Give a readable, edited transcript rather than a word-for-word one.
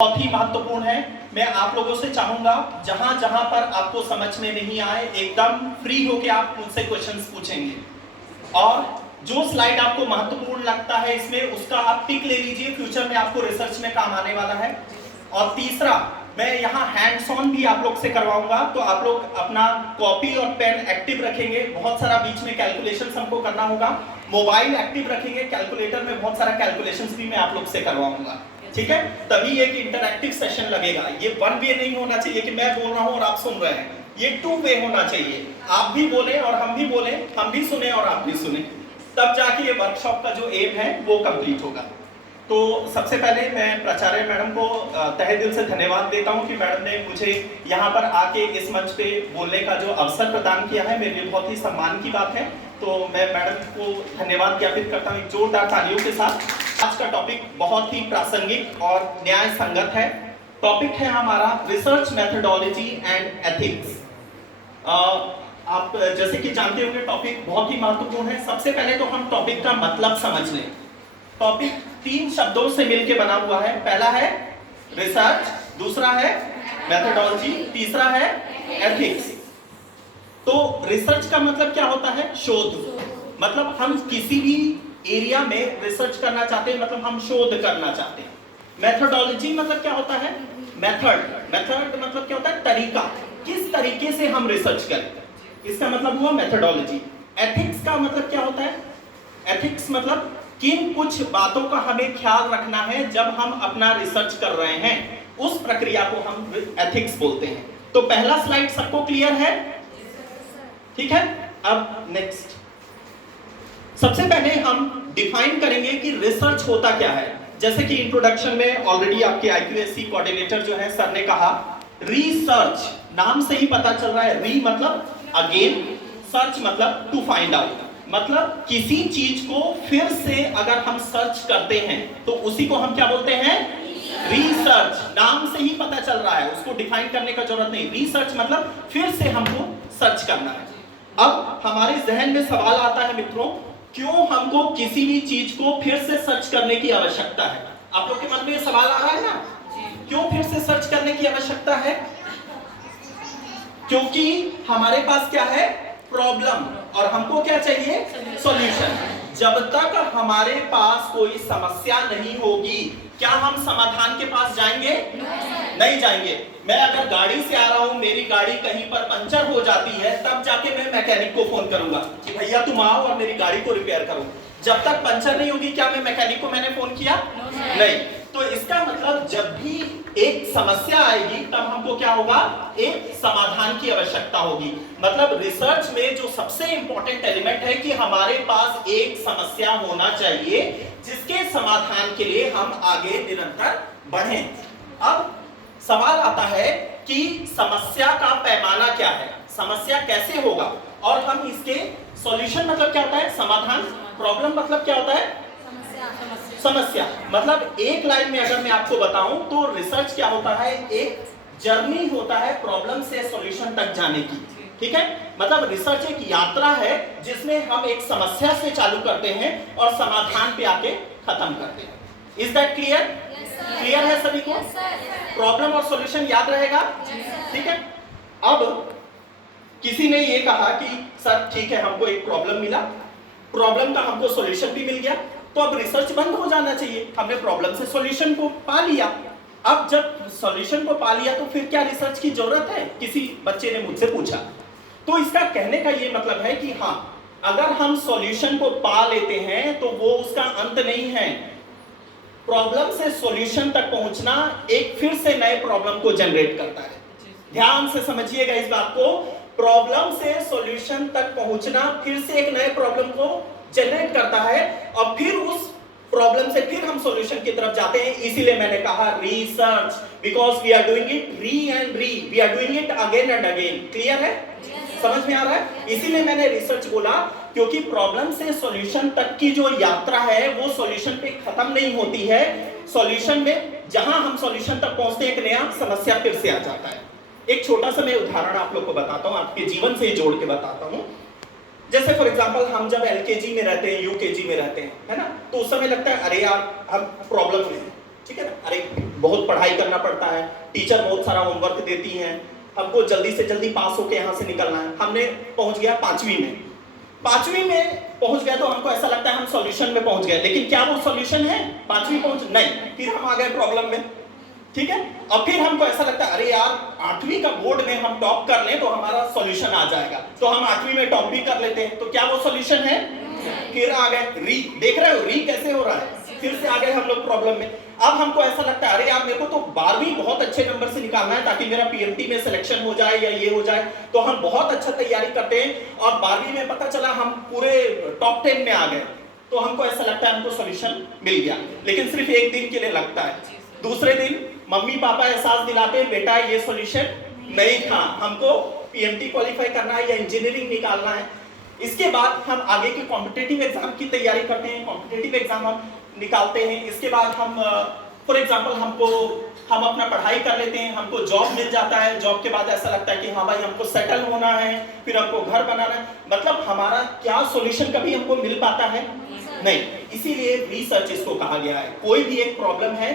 बहुत ही महत्वपूर्ण है। मैं आप लोगों से चाहूंगा जहां जहां पर आपको समझ में नहीं आए एकदम फ्री होके आप मुझसे क्वेश्चंस पूछेंगे, और जो स्लाइड आपको महत्वपूर्ण लगता है इसमें उसका आप टिक ले लीजिए, फ्यूचर में आपको रिसर्च में काम आने वाला है। और तीसरा, मैं यहाँ हैंड्स ऑन भी आप लोग से करवाऊंगा, तो आप लोग अपना कॉपी और पेन एक्टिव रखेंगे। बहुत सारा बीच में कैलकुलेशंस हमको करना होगा, मोबाइल एक्टिव रखेंगे, कैलकुलेटर में बहुत सारा कैलकुलेशंस भी मैं आप लोग से करवाऊंगा, ठीक है। तभी एक इंटरैक्टिव सेशन लगेगा। ये वन वे नहीं होना चाहिए कि मैं बोल रहा हूं और आप सुन रहे हैं, ये टू वे होना चाहिए। आप भी बोले और हम भी बोले, हम भी सुने और आप भी सुने, तब जाके ये वर्कशॉप का जो एम है वो कंप्लीट होगा। तो सबसे पहले मैं प्राचार्य मैडम को तहे दिल से धन्यवाद देता हूं कि मैडम ने मुझे यहाँ पर आके इस मंच पे बोलने का जो अवसर प्रदान किया है, मेरे लिए बहुत ही सम्मान की बात है। तो मैं मैडम को धन्यवाद ज्ञापित करता हूँ जोरदार तालियों के साथ। आज का टॉपिक बहुत ही प्रासंगिक और न्याय संगत है। टॉपिक है हमारा रिसर्च मेथोडोलॉजी एंड एथिक्स। आप जैसे कि जानते होंगे टॉपिक बहुत ही महत्वपूर्ण है। सबसे पहले तो हम टॉपिक का मतलब समझ लें। टॉपिक 3 शब्दों से मिलकर बना हुआ है। पहला है रिसर्च, दूसरा है मेथोडोलॉजी, तीसरा है एथिक्स। तो रिसर्च का मतलब क्या होता है? शोध। मतलब हम किसी भी एरिया में रिसर्च करना चाहते हैं, मतलब हम शोध करना चाहते हैं। मेथोडोलॉजी मतलब क्या होता है? मेथड। मेथड मतलब क्या होता है? तरीका, किस तरीके से हम रिसर्च करें, इसका मतलब हुआ मेथोडोलॉजी। एथिक्स का मतलब क्या होता है? एथिक्स मतलब किन कुछ बातों का हमें ख्याल रखना है जब हम अपना रिसर्च कर रहे हैं, उस प्रक्रिया को हम एथिक्स बोलते हैं। तो पहला स्लाइड सबको क्लियर है? ठीक है। अब नेक्स्ट, सबसे पहले हम डिफाइन करेंगे कि रिसर्च होता क्या है। जैसे कि इंट्रोडक्शन में ऑलरेडी आपके आईक्यूएससी कोऑर्डिनेटर जो है सर ने कहा, रिसर्च, नाम से ही पता चल रहा है। री मतलब अगेन, सर्च मतलब टू फाइंड आउट। मतलब किसी चीज को फिर से अगर हम सर्च करते हैं तो उसी को हम क्या बोलते हैं? रिसर्च। नाम से ही पता चल रहा है, उसको डिफाइन करने का जरूरत नहीं। रिसर्च मतलब फिर से हमको सर्च करना है। अब हमारे जहन में सवाल आता है मित्रों, क्यों हमको किसी भी चीज को फिर से सर्च करने की आवश्यकता है? आप लोग के मन में ये सवाल आ रहा है ना, क्यों फिर से सर्च करने की आवश्यकता है? क्योंकि हमारे पास क्या है? प्रॉब्लम, और हमको क्या चाहिए? सॉल्यूशन। जब तक हमारे पास कोई समस्या नहीं होगी, क्या हम समाधान के पास जाएंगे? नहीं जाएंगे। मैं अगर गाड़ी से आ रहा हूं, मेरी गाड़ी कहीं पर पंचर हो जाती है, तब जाके मैं मैकेनिक को फोन करूंगा कि भैया तुम आओ और मेरी गाड़ी को रिपेयर करो। जब तक पंचर नहीं होगी, क्या मैं मैकेनिक को मैंने फोन किया? नहीं। तो इसका मतलब जब भी एक समस्या आएगी तब हमको क्या होगा? एक समाधान की आवश्यकता होगी। मतलब रिसर्च में जो सबसे इंपॉर्टेंट एलिमेंट है कि हमारे पास एक समस्या होना चाहिए जिसके समाधान के लिए हम आगे निरंतर बढ़ें। अब सवाल आता है कि समस्या का पैमाना क्या है, समस्या कैसे होगा, और हम इसके सॉल्यूशन मतलब क्या होता है? समाधान। प्रॉब्लम मतलब क्या होता है? समस्या। मतलब एक लाइन में अगर मैं आपको बताऊं तो रिसर्च क्या होता है? एक जर्नी होता है प्रॉब्लम से सॉल्यूशन तक जाने की, ठीक है। मतलब रिसर्च एक यात्रा है जिसमें हम एक समस्या से चालू करते हैं और समाधान पे आके खत्म करते हैं। Is that clear? क्लियर है सभी को? प्रॉब्लम और सॉल्यूशन याद रहेगा, ठीक है। अब किसी ने ये कहा कि सर ठीक है, हमको एक प्रॉब्लम मिला, प्रॉब्लम का हमको सॉल्यूशन भी मिल गया, तो अब रिसर्च बंद हो जाना चाहिए। हमने प्रॉब्लम से सॉल्यूशन को पा लिया। अब जब सॉल्यूशन को पा लिया तो फिर क्या रिसर्च की जरूरत है? किसी बच्चे ने मुझसे पूछा। तो इसका कहने का ये मतलब है कि हाँ, अगर हम सॉल्यूशन को पा लेते हैं तो वो उसका अंत नहीं है। प्रॉब्लम से सॉल्यूशन तक पहुंचना एक फिर से नए प्रॉब्लम को जनरेट करता है। ध्यान से समझिएगा इस बात को। प्रॉब्लम से सॉल्यूशन तक पहुंचना फिर से एक नए प्रॉब्लम को जनरेट करता है, और फिर उस प्रॉब्लम से फिर हम सॉल्यूशन की तरफ जाते हैं। इसीलिए मैंने कहा research, because we are doing it re and re, we are doing it again and again. Clear है? समझ में आ रहा है? इसीलिए मैंने रिसर्च बोला, क्योंकि प्रॉब्लम से सॉल्यूशन तक की जो यात्रा है वो सॉल्यूशन पे खत्म नहीं होती है। सॉल्यूशन में जहां हम सॉल्यूशन तक पहुंचते हैं, एक नया समस्या फिर से आ जाता है। एक छोटा सा मैं उदाहरण आप लोग को बताता हूं, आपके जीवन से जोड़ के बताता हूं। जैसे फॉर एग्जांपल, हम जब एलकेजी में रहते हैं, यूकेजी में रहते हैं, है ना, तो उस समय लगता है अरे यार हम प्रॉब्लम में हैं, ठीक है ना, अरे बहुत पढ़ाई करना पड़ता है, टीचर बहुत सारा होमवर्क देती हैं, हमको जल्दी से जल्दी पास होके यहाँ से निकलना है। हमने पहुँच गया 5वीं में, 5वीं में पहुँच गया तो हमको ऐसा लगता है हम सॉल्यूशन में पहुँच गए, लेकिन क्या वो सॉल्यूशन है? 5वीं पहुँच नहीं, फिर हम आ गए प्रॉब्लम में, ठीक है। अब फिर हमको ऐसा लगता है अरे यार 8वीं का बोर्ड में हम टॉप कर लें तो हमारा सॉल्यूशन आ जाएगा, तो हम 8वीं में टॉप भी कर लेते हैं, तो क्या वो सॉल्यूशन है? फिर आ गए री, देख रहे हो री कैसे हो रहा है, फिर से आ गए हम लोग प्रॉब्लम में। अब हमको ऐसा लगता है अरे यार मेरे को तो 12वीं बहुत अच्छे नंबर से निकालना है ताकि मेरा पीएमटी में सिलेक्शन हो जाए या ये हो जाए, तो हम बहुत अच्छा तैयारी करते हैं और 12वीं में पता चला हम पूरे टॉप 10 में आ गए, तो हमको ऐसा लगता है हमको सॉल्यूशन मिल गया, लेकिन सिर्फ एक दिन के लिए लगता है। दूसरे दिन मम्मी पापा एहसास दिलाते हैं बेटा ये सॉल्यूशन नहीं था, हमको पीएमटी क्वालिफाई करना है या इंजीनियरिंग निकालना है। इसके बाद हम आगे के कॉम्पिटिटिव एग्जाम की तैयारी करते हैं, कॉम्पिटिटिव एग्जाम हम निकालते हैं। इसके बाद हम फॉर एग्जांपल हम अपना पढ़ाई कर लेते हैं, हमको जॉब मिल जाता है, जॉब के बाद ऐसा लगता है कि हाँ भाई हमको सेटल होना है, फिर हमको घर बनाना है, मतलब हमारा क्या सॉल्यूशन कभी हमको मिल पाता है? नहीं। इसीलिए रिसर्च इसको कहा गया है, कोई भी एक प्रॉब्लम है